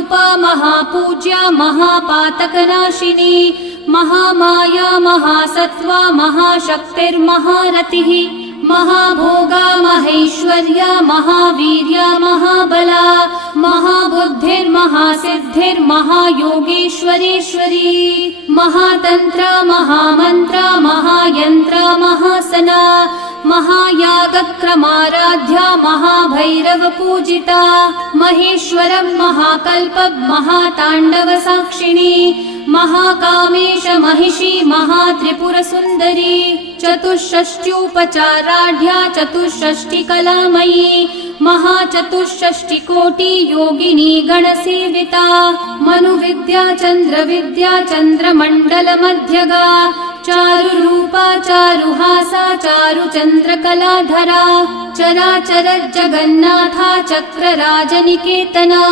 महारूपा महापूज्या महापातकनाशिनी महामाया महासत्त्वा महाशक्तिर्महारतिः महाभोगा महेश्वर्या महावीर्या महाबला महाबुद्धिर्महासिद्धिर्महायोगेश्वरेश्वरी महातन्त्र महामन्त्र महायन्त्र महासना महायागक्रमाराध्या महाभैरवपूजिता महेश्वरं महाकल्पं महाताण्डवसाक्षिणी महाकामेश महिषी महात्रिपुरसुन्दरी चतुष्षष्ट्युपचाराढ्या चतुष्षष्टिकलामयी महाचतुष्षष्टिकोटि योगिनी गणसेविता मनुविद्या चन्द्रविद्या चन्द्रमण्डलमध्यगा चारुरूपा चारुहासा चारुचन्द्रकलाधरा चराचर जगन्नाथा चक्रराजनिकेतना